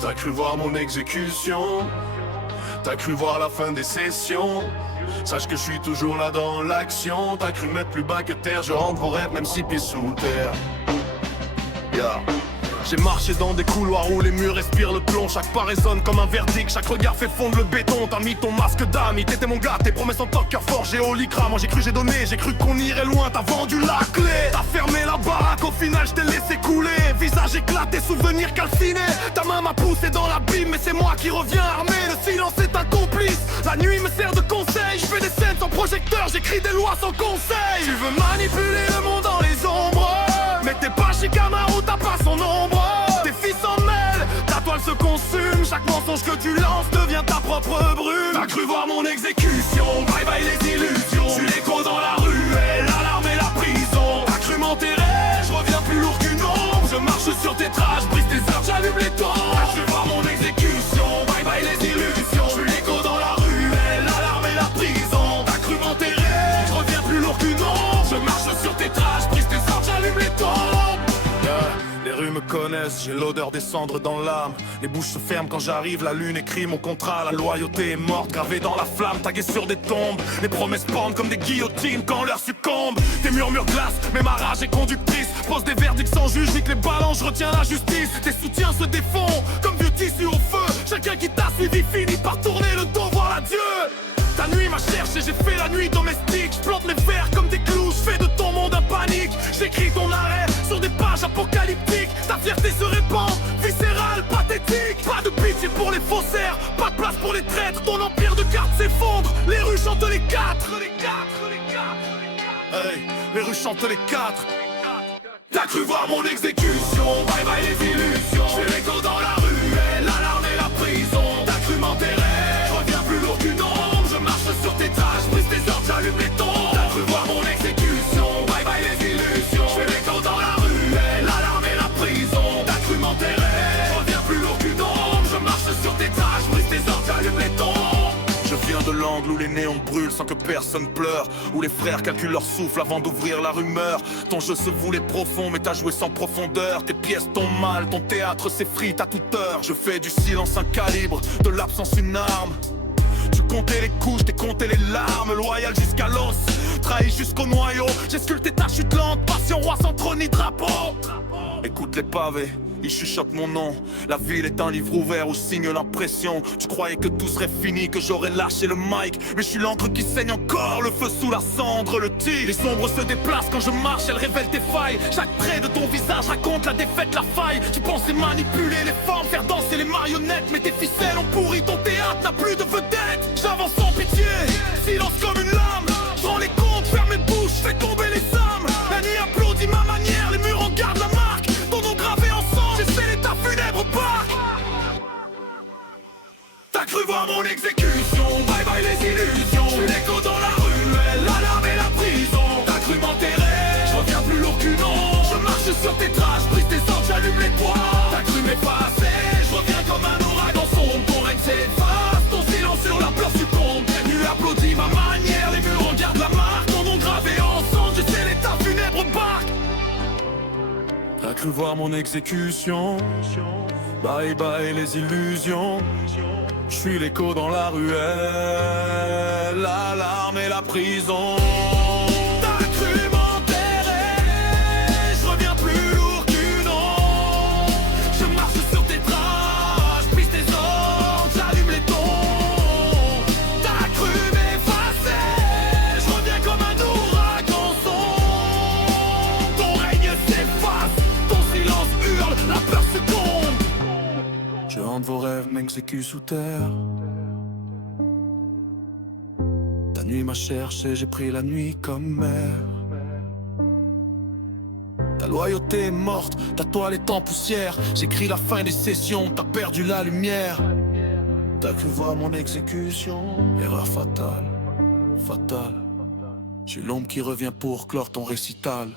T'as cru voir mon exécution, t'as cru voir la fin des sessions. Sache que je suis toujours là dans l'action. T'as cru mettre plus bas que terre, je rentre vos rêves même si pieds sous terre. Yeah. J'ai marché dans des couloirs où les murs respirent le plomb. Chaque pas résonne comme un verdict, chaque regard fait fondre le béton. T'as mis ton masque d'ami, t'étais mon gars, tes promesses en tant que cœur forgé au lycra. Moi j'ai cru, j'ai donné, j'ai cru qu'on irait loin. T'as vendu la clé, t'as fermé la baraque, au final je t'ai laissé couler. Visage éclaté, souvenirs calcinés. Ta main m'a poussé dans l'abîme, mais c'est moi qui reviens armé. Le silence est un complice, la nuit me sert de conseil. Je fais des scènes sans projecteur, j'écris des lois sans conseil. Tu veux manipuler le monde dans les ombres, mais t'es pas Shikamaru, t'as pas son ombre. Tes fils s'en mêlent, ta toile se consume. Chaque mensonge que tu lances devient ta propre brume. T'as cru voir mon exécution, bye bye les illusions. Je suis l'écho dans la ruelle, l'alarme et la prison. T'as cru m'enterrer, je reviens plus lourd qu'une ombre. Je marche sur tes traces, brise tes heures, j'allume les temps. T'as cru voir mon exécution, bye bye les illusions. Je suis l'écho dans la ruelle, l'alarme et la prison. T'as cru m'enterrer, je reviens plus lourd qu'une ombre. Je marche sur tes traces, brise tes heures, j'allume les temps. Les rues me connaissent, j'ai l'odeur des cendres dans l'âme. Les bouches se ferment quand j'arrive, la lune écrit mon contrat. La loyauté est morte, gravée dans la flamme, taguée sur des tombes. Les promesses pendent comme des guillotines quand l'heure succombe. Tes murmures glacent, mais ma rage est conductrice. Pose des verdicts sans juge, nique les balances, je retiens la justice. Tes soutiens se défont comme vieux tissu au feu. Chacun qui t'a suivi finit par tourner le dos, voir adieu. Ta nuit m'a cherché, j'ai fait la nuit domestique. Je plante mes vers comme des clous, je fais de ton monde un panique. J'écris ton arrêt sur des pages apocalyptiques. Ta fierté se répand, viscérale, pathétique. Pas de pitié pour les faussaires, pas de place pour les traîtres. Ton empire de cartes s'effondre, les rues chantent les quatre. Hey, les rues chantent les quatre. T'as cru voir mon exécution, bye bye les illusions. J'fais l'écho dans la ruelle, l'alarme et la prison. T'as cru m'enterrer, je reviens plus lourd qu'une ombre. Je marche sur tes traces, brise tes ordres, j'allume les tons. T'as cru voir mon exécution, bye bye les illusions. J'fais l'écho dans la ruelle, l'alarme et la prison. T'as cru m'enterrer, je reviens plus lourd qu'une ombre. Je marche sur tes traces, brise tes ordres, j'allume les tons. Je viens de l'angle où les néons brûlent sans que personne pleure, où les frères calculent leur souffle avant d'ouvrir la rumeur. Ton jeu se voulait profond mais t'as joué sans profondeur. Tes pièces tombent mal, ton théâtre s'effrite à toute heure. Je fais du silence un calibre, de l'absence une arme. Tu comptais les couches, t'es compté les larmes. Loyal jusqu'à l'os, trahi jusqu'au noyau. J'ai sculpté ta chute lente, passion roi sans trône ni drapeau. Écoute les pavés, ils chuchotent mon nom. La ville est un livre ouvert où signe l'impression. Tu croyais que tout serait fini, que j'aurais lâché le mic. Mais je suis l'encre qui saigne encore, le feu sous la cendre, le tir. Les ombres se déplacent quand je marche, elles révèlent tes failles. Chaque trait de ton visage raconte la défaite, la faille. Tu pensais manipuler les formes, faire danser les marionnettes. Mais tes ficelles ont pourri ton théâtre, n'a plus de vedette. J'avance sans pitié, silence comme une lame. Je rends les comptes, ferme mes bouches, fais tomber les âmes. La nuit applaudit ma manière, les murs en gardent la marque. Ton nom gravé en sang, j'ai scellé ta funèbre barque. T'as cru voir mon exécution, bye bye les illusions. Je suis l'écho dans la ruelle, l'alarme et la prison. T'as cru m'enterrer, je reviens plus lourd qu'une ombre. Je marche sur tes traces, brise tes ordres, j'allume les toits. T'as cru m'effacer, je reviens comme un ouragan sombre. Ton règne s'efface, ton silence sur la peur succombe. La nuit applaudit ma manière, les murs en gardent la marque. Ton nom gravé en sang, j'ai scellé ta funèbre barque. T'as cru voir mon exécution, bye bye les illusions. Je suis l'écho dans la ruelle, l'alarme et la prison. T'as cru m'enterrer, je reviens plus lourd qu'une ombre. Je marche sur tes traces, pisse tes ordres, j'allume les tons. T'as cru m'effacer, je reviens comme un ouragan sombre. Ton règne s'efface, ton silence hurle, la peur succombe. Je hante vos rêves, m'exécute sous terre. Ta nuit m'a cherché, j'ai pris la nuit comme mère. Ta loyauté est morte, ta toile est en poussière. J'écris la fin des sessions, t'as perdu la lumière. T'as cru voir mon exécution, erreur fatale, fatale. J'ai l'ombre qui revient pour clore ton récital.